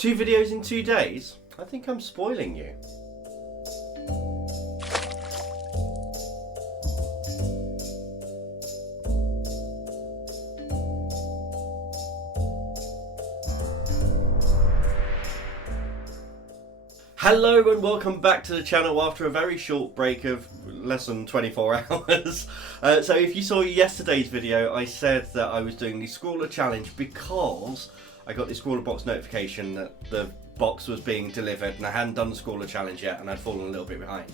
2 videos in 2 days? I think I'm spoiling you. Hello and welcome back to the channel after a very short break of less than 24 hours. So if you saw yesterday's video, I said that I was doing the Scrawler challenge because I got the ScrawlrBox notification that the box was being delivered and I hadn't done the Scrawler challenge yet and I'd fallen a little bit behind.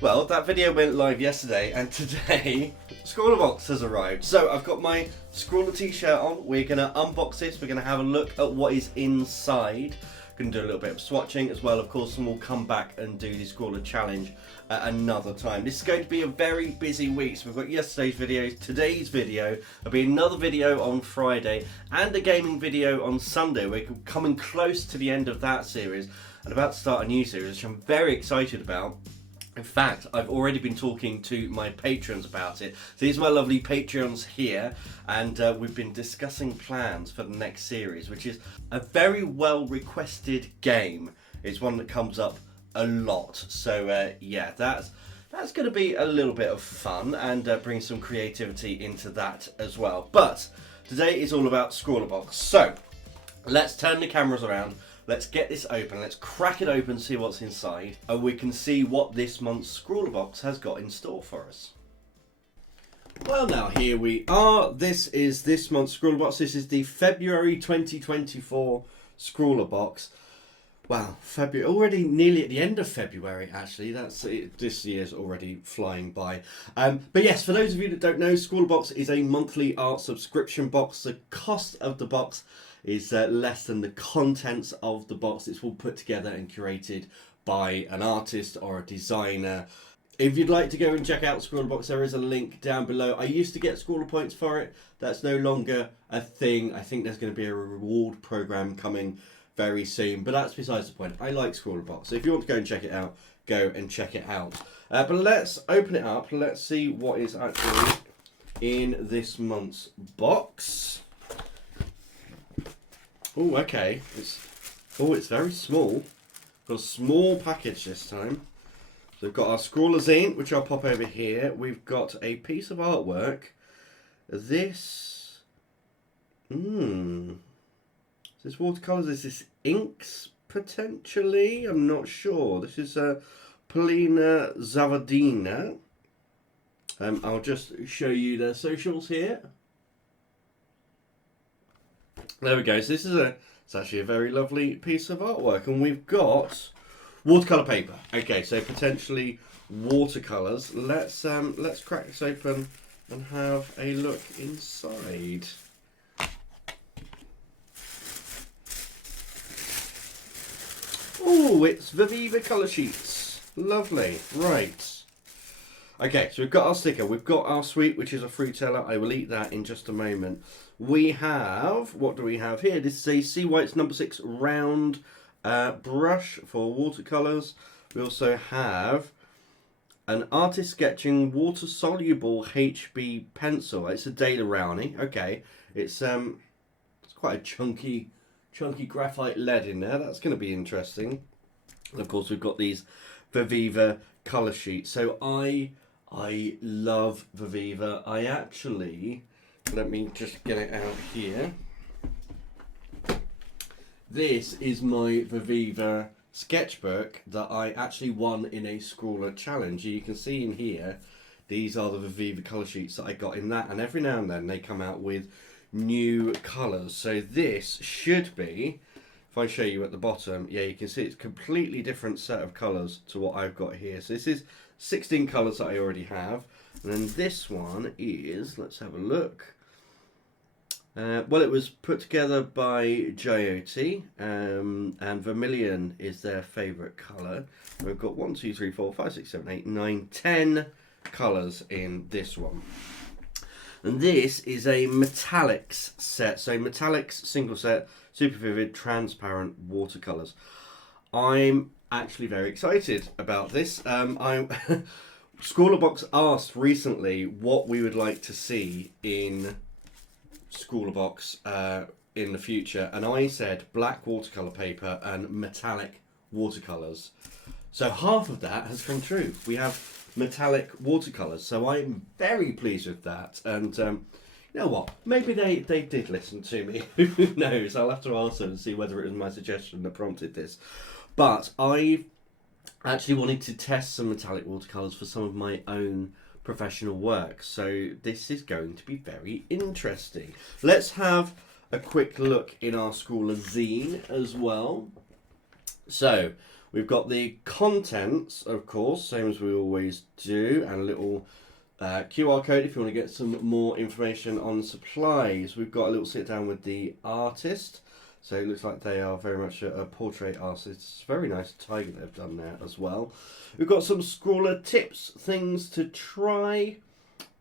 Well, that video went live yesterday and today ScrawlrBox has arrived. So I've got my Scrawler t-shirt on. We're going to unbox this. We're going to have a look at what is inside. Going to do a little bit of swatching as well, of course, and we'll come back and do the Scrawler challenge at another time. This is going to be a very busy week, so we've got yesterday's video, today's video, there'll be another video on Friday, and a gaming video on Sunday. We're coming close to the end of that series, and about to start a new series, which I'm very excited about. In fact, I've already been talking to my patrons about it. So these are my lovely patrons here, and we've been discussing plans for the next series, which is a very well requested game. It's one that comes up a lot. So yeah, that's going to be a little bit of fun and bring some creativity into that as well. But today is all about ScrawlrBox. So let's turn the cameras around. Let's get this open, let's crack it open, see what's inside, and we can see what this month's ScrawlrBox has got in store for us. Well, now here we are. This is this month's ScrawlrBox. This is the February 2024 ScrawlrBox. Wow, February, already nearly at the end of February, actually. That's it, this year's already flying by. But yes, for those of you that don't know, ScrawlrBox is a monthly art subscription box. The cost of the box is less than the contents of the box. It's all put together and curated by an artist or a designer. If you'd like to go and check out ScrawlrBox, there is a link down below. I used to get Scrawlr points for it. That's no longer a thing. I think there's going to be a reward program coming very soon, but that's besides the point. I like ScrawlrBox, so if you want to go and check it out, go and check it out. But let's open it up. Let's see what is actually in this month's box. Oh, okay. It's very small. Got a small package this time. So we've got our Scrawler zine, which I'll pop over here. We've got a piece of artwork. This. Is this watercolours? Is this inks potentially? I'm not sure. This is Polina Zavadina. I'll just show you their socials here. There we go. So this is it's actually a very lovely piece of artwork, and we've got watercolor paper. Okay, so potentially watercolors. Let's crack this open and have a look inside. Oh, it's Viviva colour sheets. Lovely. Right. Okay, so we've got our sticker. We've got our sweet, which is a fruitella. I will eat that in just a moment. We have, what do we have here? This is a Sea White's number 6 round brush for watercolours. We also have an artist sketching water-soluble HB pencil. It's a Dale Rowney. Okay, it's quite a chunky graphite lead in there. That's going to be interesting. And of course, we've got these Viviva colour sheets. So I love Viviva. I actually, let me just get it out here. This is my Viviva sketchbook that I actually won in a Scrawler challenge. You can see in here, these are the Viviva colour sheets that I got in that, and every now and then they come out with new colours. So this should be, if I show you at the bottom, yeah, you can see it's a completely different set of colours to what I've got here. So this is 16 colours that I already have, and then this one is, let's have a look. Well, it was put together by Jyoti, and Vermilion is their favourite colour. We've got 1, 2, 3, 4, 5, 6, 7, 8, 9, 10 colours in this one. And this is a metallics set. So metallics single set, super vivid, transparent watercolours. I'm actually very excited about this. ScrawlrBox asked recently what we would like to see in ScrawlrBox in the future, and I said black watercolour paper and metallic watercolours. So half of that has come true. We have metallic watercolours, so I'm very pleased with that. And you know what? Maybe they did listen to me. Who knows? I'll have to ask them and see whether it was my suggestion that prompted this. But I actually wanted to test some metallic watercolours for some of my own professional work. So this is going to be very interesting. Let's have a quick look in our Scrawler zine as well. So we've got the contents, of course, same as we always do, and a little QR code if you want to get some more information on supplies. We've got a little sit down with the artist. So it looks like they are very much a portrait artist. It's very nice tiger they've done there as well. We've got some Scrawler tips, things to try.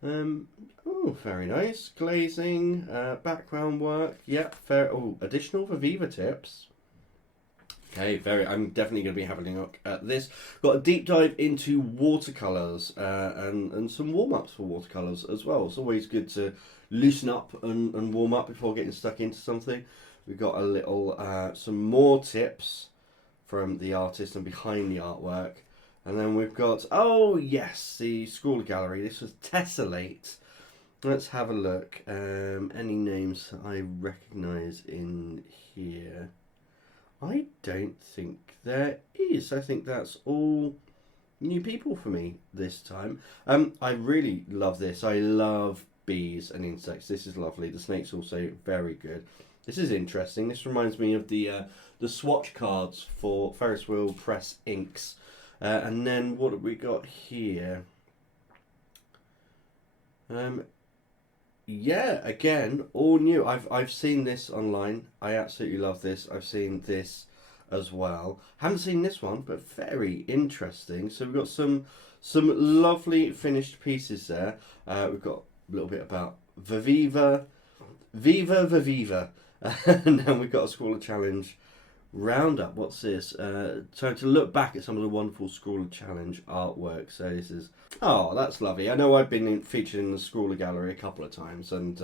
Oh, very nice. Glazing, background work. Yep, fair. Oh, additional Viva tips. Okay, I'm definitely going to be having a look at this. Got a deep dive into watercolours and some warm-ups for watercolours as well. It's always good to loosen up and warm up before getting stuck into something. We've got a little, some more tips from the artist and behind the artwork. And then we've got, oh yes, the Scrawler Gallery. This was Tessellate. Let's have a look. Any names I recognise in here? I don't think there is. I think that's all new people for me this time. I really love this. I love bees and insects. This is lovely. The snake's also very good. This is interesting. This reminds me of the swatch cards for Ferris Wheel Press inks. And then what have we got here? Yeah, again, all new. I've seen this online. I absolutely love this. I've seen this as well. Haven't seen this one, but very interesting. So we've got some lovely finished pieces there. We've got a little bit about Viva. And then we've got a Scrawler Challenge roundup. What's this? So to look back at some of the wonderful Scrawler Challenge artwork. So this is, oh, that's lovely. I know I've been featured in the Scrawler Gallery a couple of times, and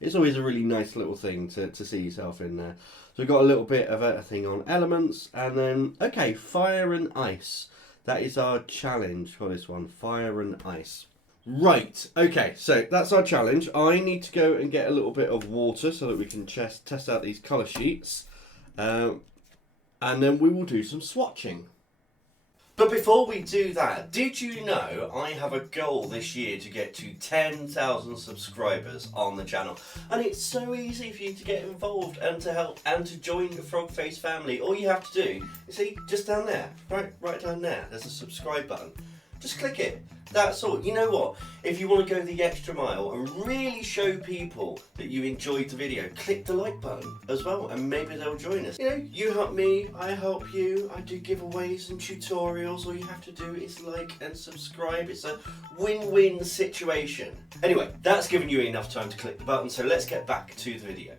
it's always a really nice little thing to see yourself in there. So we've got a little bit of a thing on elements, and then, okay, fire and ice. That is our challenge for this one, fire and ice. Right, okay, so that's our challenge. I need to go and get a little bit of water so that we can test out these colour sheets. And then we will do some swatching. But before we do that, did you know I have a goal this year to get to 10,000 subscribers on the channel? And it's so easy for you to get involved and to help and to join the Frogface family. All you have to do, you see, just down there, right down there, there's a subscribe button. Just click it. That's all. You know what? If you want to go the extra mile and really show people that you enjoyed the video, click the like button as well, and maybe they'll join us. You know, you help me, I help you. I do giveaways and tutorials. All you have to do is like and subscribe. It's a win-win situation. Anyway, that's given you enough time to click the button, so let's get back to the video.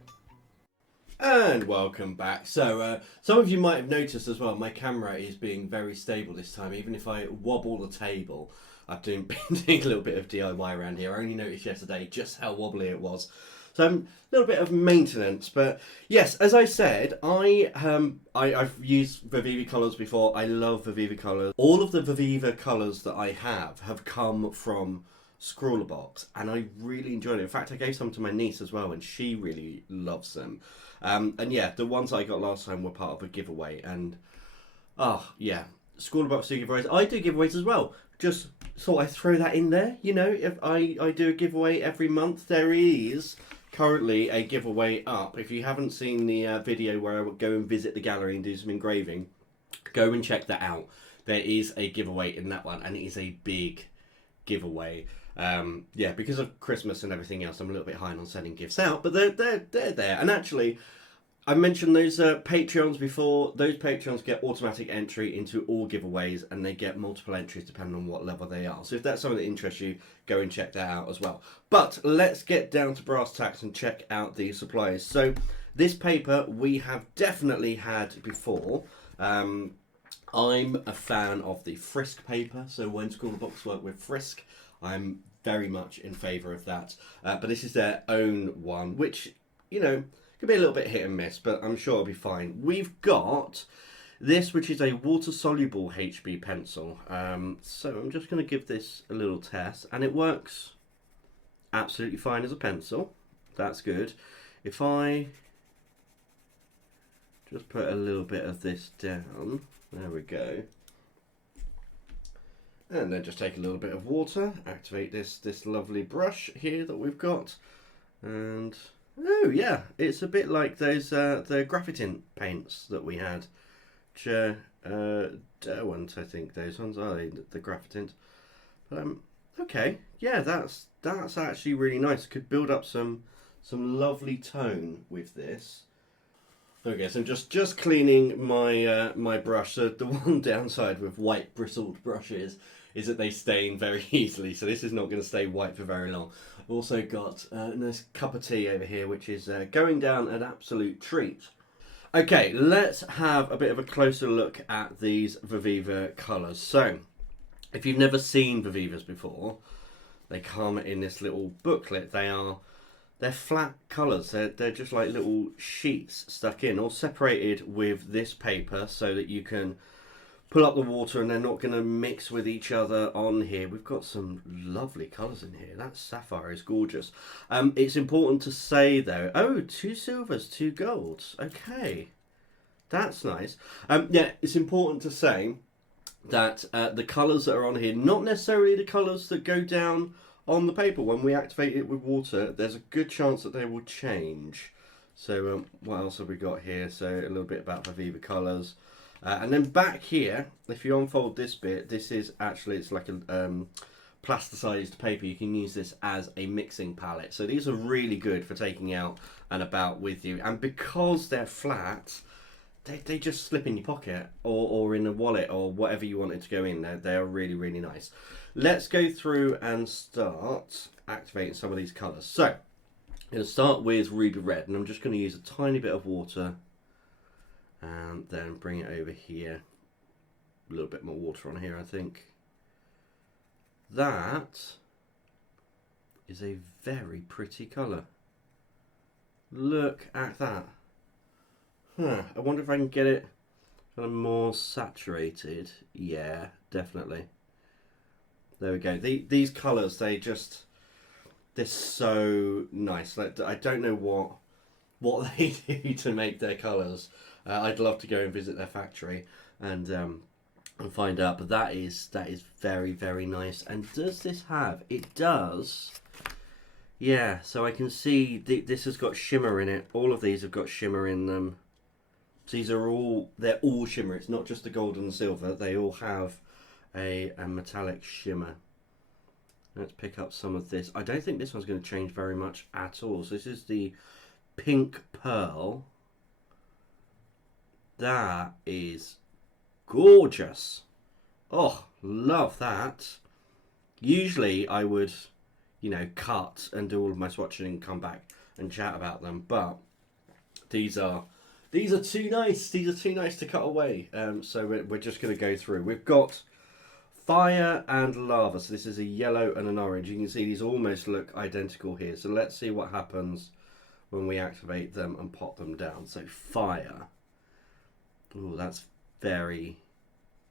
And welcome back. So some of you might have noticed as well, my camera is being very stable this time. Even if I wobble the table, I've been doing a little bit of DIY around here. I only noticed yesterday just how wobbly it was. So a little bit of maintenance. But yes, as I said, I've used Viviva colours before. I love Viviva colours. All of the Viviva colours that I have come from ScrawlrBox, and I really enjoyed it. In fact, I gave some to my niece as well, and she really loves them. And yeah, the ones I got last time were part of a giveaway, and oh yeah, ScrawlrBox do giveaways. I do giveaways as well. Just thought I'd throw that in there. You know, if I do a giveaway every month. There is currently a giveaway up. If you haven't seen the video where I would go and visit the gallery and do some engraving, go and check that out. There is a giveaway in that one, and it is a big giveaway. Yeah, because of Christmas and everything else, I'm a little bit behind on sending gifts out, but they're there. And actually, I mentioned those Patreons before. Those Patreons get automatic entry into all giveaways, and they get multiple entries depending on what level they are. So if that's something that interests you, go and check that out as well. But let's get down to brass tacks and check out the supplies. So this paper we have definitely had before. I'm a fan of the Frisk paper, so when ScrawlrBox work with Frisk, I'm very much in favour of that. But this is their own one, which, you know, Could be a little bit hit and miss, but I'm sure it'll be fine. We've got this, which is a water-soluble HB pencil. So I'm just going to give this a little test, and it works absolutely fine as a pencil. That's good. If I just put a little bit of this down, there we go. And then just take a little bit of water, activate this lovely brush here that we've got, and oh yeah, it's a bit like those the graphite paints that we had. Derwent, I think those ones are the graphite. Okay, yeah, that's actually really nice. Could build up some lovely tone with this. Okay, so I'm just cleaning my my brush. So the one downside with white bristled brushes is that they stain very easily. So this is not going to stay white for very long. I've also got a nice cup of tea over here, which is going down an absolute treat. Okay, let's have a bit of a closer look at these Viviva colours. So, if you've never seen Vivivas before, they come in this little booklet. They're flat colours. They're just like little sheets stuck in, all separated with this paper so that you can pull up the water and they're not going to mix with each other on here. We've got some lovely colours in here. That sapphire is gorgeous. It's important to say though, oh, 2 silvers, 2 golds. Okay, that's nice. Yeah, it's important to say that the colours that are on here, not necessarily the colours that go down on the paper. When we activate it with water, there's a good chance that they will change. So what else have we got here? So a little bit about Viviva colours. And then back here, if you unfold this bit, this is actually, it's like a plasticized paper. You can use this as a mixing palette. So these are really good for taking out and about with you. And because they're flat, they just slip in your pocket or in a wallet or whatever you want it to go in. They are really, really nice. Let's go through and start activating some of these colours. So I'm going to start with Ruby Red, and I'm just going to use a tiny bit of water and then bring it over here. A little bit more water on here, I think. That is a very pretty colour. Look at that. I wonder if I can get it kind of more saturated. Yeah, definitely. There we go. These colours, they're so nice. Like, I don't know what they do to make their colours. I'd love to go and visit their factory and find out. But that is very, very nice. And does this have? It does. Yeah. So I can see this has got shimmer in it. All of these have got shimmer in them. So they're all shimmer. It's not just the gold and the silver. They all have a metallic shimmer. Let's pick up some of this. I don't think this one's going to change very much at all. So this is the pink pearl. That is gorgeous. Oh, love that. Usually I would, cut and do all of my swatching and come back and chat about them. But these are too nice. These are too nice to cut away. So we're just going to go through. We've got fire and lava. So this is a yellow and an orange. You can see these almost look identical here. So let's see what happens when we activate them and pop them down. So fire. Oh, that's very,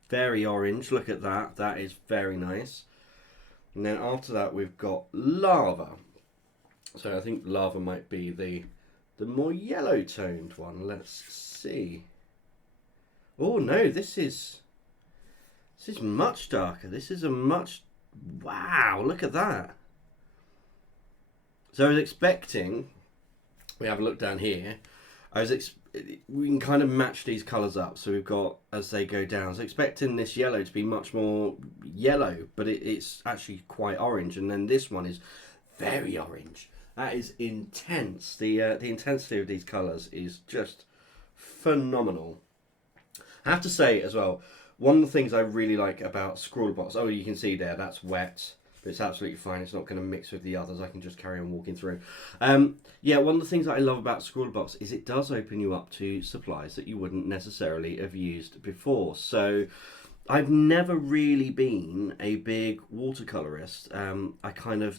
very orange. Look at that. That is very nice. And then after that, we've got lava. So I think lava might be the more yellow toned one. Let's see. Oh no, this is much darker. This is a much, wow, look at that. So I was expecting, we have a look down here, we can kind of match these colours up. So we've got, as they go down, I was expecting this yellow to be much more yellow, but it's actually quite orange. And then this one is very orange. That is intense. The intensity of these colours is just phenomenal. I have to say as well, one of the things I really like about ScrawlrBox, oh, you can see there, that's wet, but it's absolutely fine. It's not going to mix with the others. I can just carry on walking through. Yeah, one of the things that I love about ScrawlrBox is it does open you up to supplies that you wouldn't necessarily have used before. So I've never really been a big watercolorist.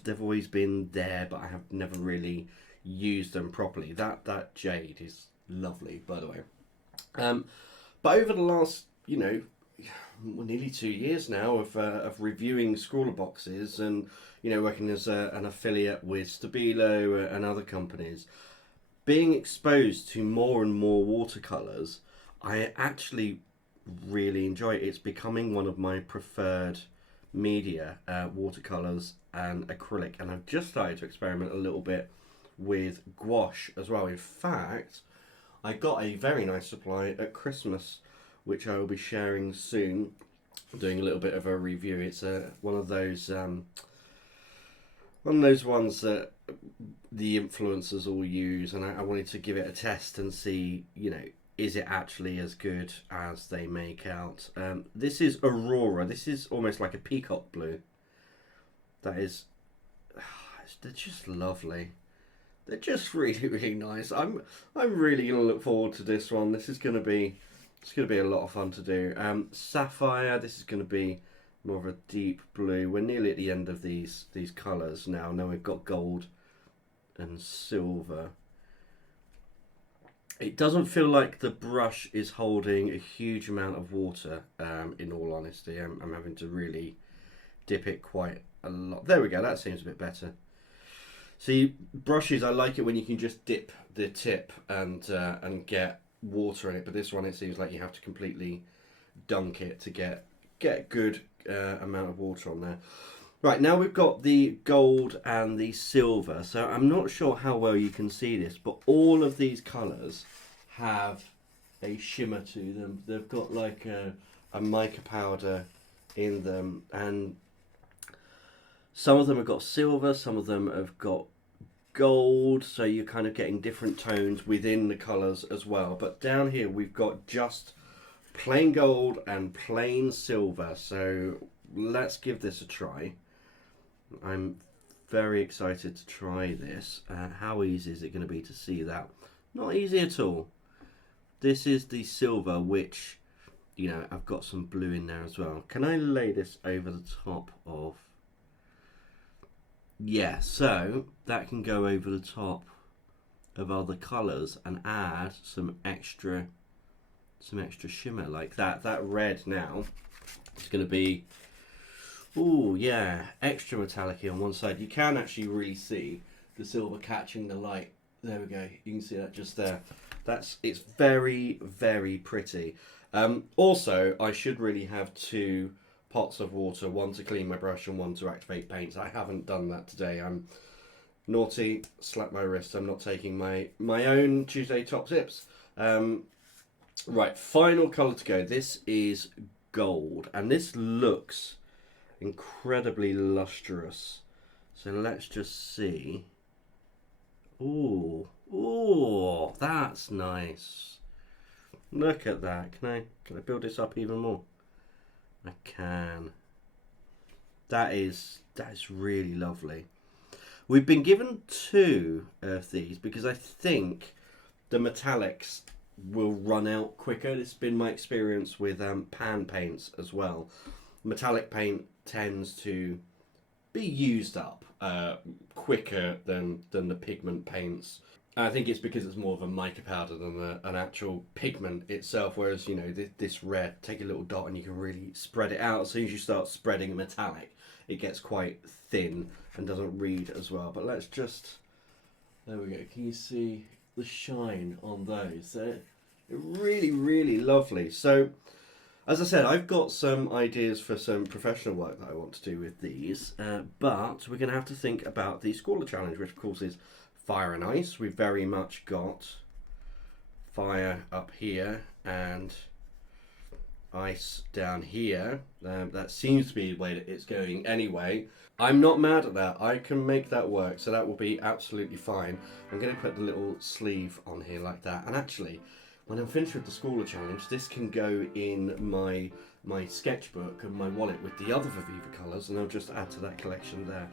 They've always been there, but I have never really use them properly. That jade is lovely, by the way. But over the last, nearly 2 years now of reviewing ScrawlrBoxes and working as an affiliate with Stabilo and other companies, being exposed to more and more watercolors, I actually really enjoy it. It's becoming one of my preferred media, watercolors and acrylic, and I've just started to experiment a little bit with gouache as well. In fact, I got a very nice supply at Christmas, which I will be sharing soon. I'm doing a little bit of a review. It's one of those ones that the influencers all use, and I wanted to give it a test and see, is it actually as good as they make out. This is Aurora. This is almost like a peacock blue. That is, they're just lovely. They're just really, really nice. I'm really gonna look forward to this one. This is gonna be a lot of fun to do. Sapphire. This is gonna be more of a deep blue. We're nearly at the end of these colours now. Now we've got gold and silver. It doesn't feel like the brush is holding a huge amount of water. In all honesty, I'm having to really dip it quite a lot. There we go. That seems a bit better. See, brushes, I like it when you can just dip the tip and get water in it, but this one, it seems like you have to completely dunk it to get good amount of water on there. Right, now we've got the gold and the silver, so I'm not sure how well you can see this, but all of these colours have a shimmer to them. They've got like a mica powder in them, and some of them have got silver, some of them have got gold, so you're kind of getting different tones within the colours as well. But down here we've got just plain gold and plain silver, so let's give this a try. I'm very excited to try this. How easy is it going to be to see that? Not easy at all. This is the silver, which, I've got some blue in there as well. Can I lay this over the top of... Yeah, so that can go over the top of other colours and add some extra shimmer like that. That red now is going to be, oh yeah, extra metallic on one side. You can actually really see the silver catching the light. There we go. You can see that just there. It's very, very pretty. Also, I should really have two pots of water, one to clean my brush and one to activate paints. I haven't done that today. I'm naughty, slap my wrist. I'm not taking my own Tuesday top tips. Right, final colour to go. This is gold, and this looks incredibly lustrous. So let's just see. Ooh, that's nice. Look at that. Can I build this up even more? I can. That is really lovely. We've been given two of these because I think the metallics will run out quicker. This has been my experience with pan paints as well. Metallic paint tends to be used up quicker than the pigment paints. I think it's because it's more of a mica powder than an actual pigment itself, whereas, this red, take a little dot and you can really spread it out. As soon as you start spreading a metallic, it gets quite thin and doesn't read as well. But let's just, there we go. Can you see the shine on those? They're really, really lovely. So, as I said, I've got some ideas for some professional work that I want to do with these, but we're going to have to think about the Scrawler Challenge, which of course is fire and ice. We've very much got fire up here and ice down here. That seems to be the way that it's going anyway. I'm not mad at that. I can make that work, so that will be absolutely fine. I'm going to put the little sleeve on here like that. And actually, when I'm finished with the Scrawler Challenge, this can go in my sketchbook and my wallet with the other Viviva colours, and I'll just add to that collection there.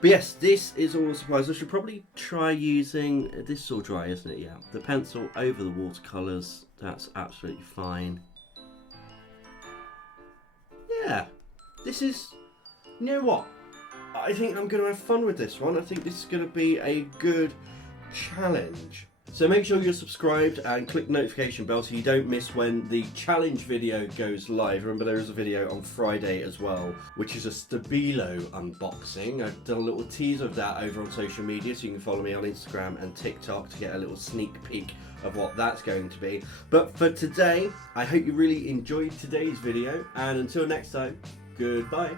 But yes, this is all the supplies. I should probably try using, this is all dry, isn't it? Yeah, the pencil over the watercolours. That's absolutely fine. Yeah, this is, you know what? I think I'm going to have fun with this one. I think this is going to be a good challenge. So make sure you're subscribed and click the notification bell so you don't miss when the challenge video goes live. Remember, there is a video on Friday as well, which is a Stabilo unboxing. I've done a little teaser of that over on social media, so you can follow me on Instagram and TikTok to get a little sneak peek of what that's going to be. But for today, I hope you really enjoyed today's video, and until next time, goodbye.